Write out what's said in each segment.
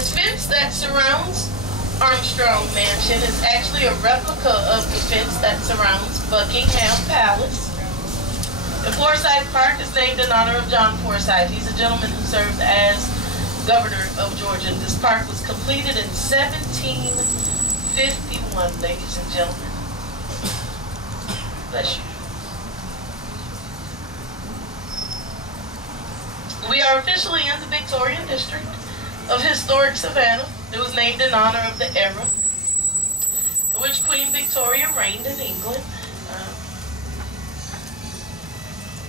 This fence that surrounds Armstrong Mansion is actually a replica of the fence that surrounds Buckingham Palace. And Forsythe Park is named in honor of John Forsythe. He's a gentleman who served as governor of Georgia. This park was completed in 1751, ladies and gentlemen. Bless you. We are officially in the Victorian district of historic Savannah. It was named in honor of the era in which Queen Victoria reigned in England.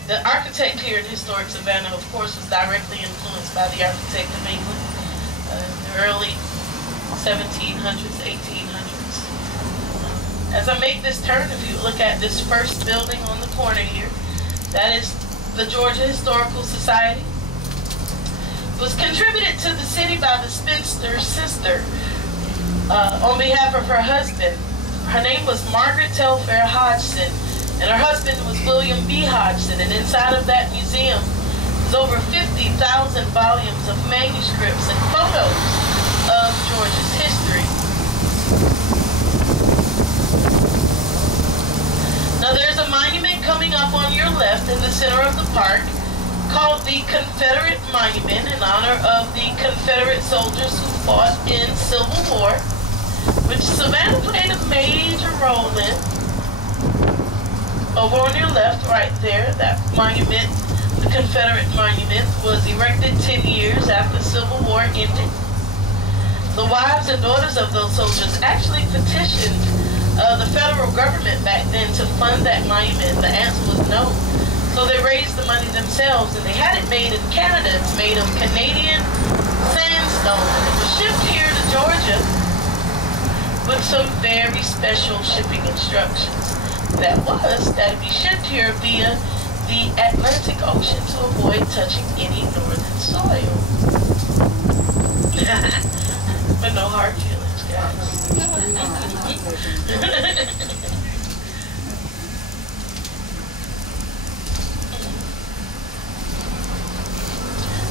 The architect here in historic Savannah, of course, was directly influenced by the architect of England in the early 1700s, 1800s. As I make this turn, if you look at this first building on the corner here, that is the Georgia Historical Society. It was contributed to the city by the spinster's sister on behalf of her husband. Her name was Margaret Telfair Hodgson, and her husband was William B. Hodgson. And inside of that museum is over 50,000 volumes of manuscripts and photos of Georgia's history. Now there's a monument coming up on your left in the center of the park called the Confederate Monument in honor of the Confederate soldiers who fought in Civil War, which Savannah played a major role in. Over on your left, right there, that monument, the Confederate Monument, was erected 10 years after the Civil War ended. The wives and daughters of those soldiers actually petitioned the federal government back then to fund that monument. The answer was no. So they raised the money themselves, and they had it made in Canada. It's made of Canadian sandstone, and it was shipped here to Georgia with some very special shipping instructions. That was that it be shipped here via the Atlantic Ocean to avoid touching any northern soil. But no hard feelings, guys.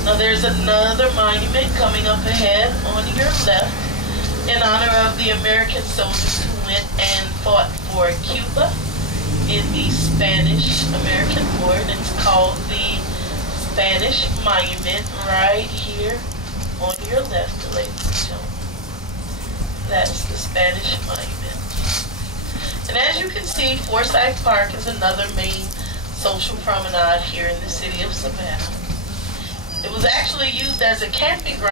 Now there's another monument coming up ahead on your left in honor of the American soldiers who went and fought for Cuba in the Spanish-American War, and it's called the Spanish Monument right here on your left, ladies and gentlemen. That's the Spanish Monument. And as you can see, Forsythe Park is another main social promenade here in the city of Savannah. It was actually used as a camping ground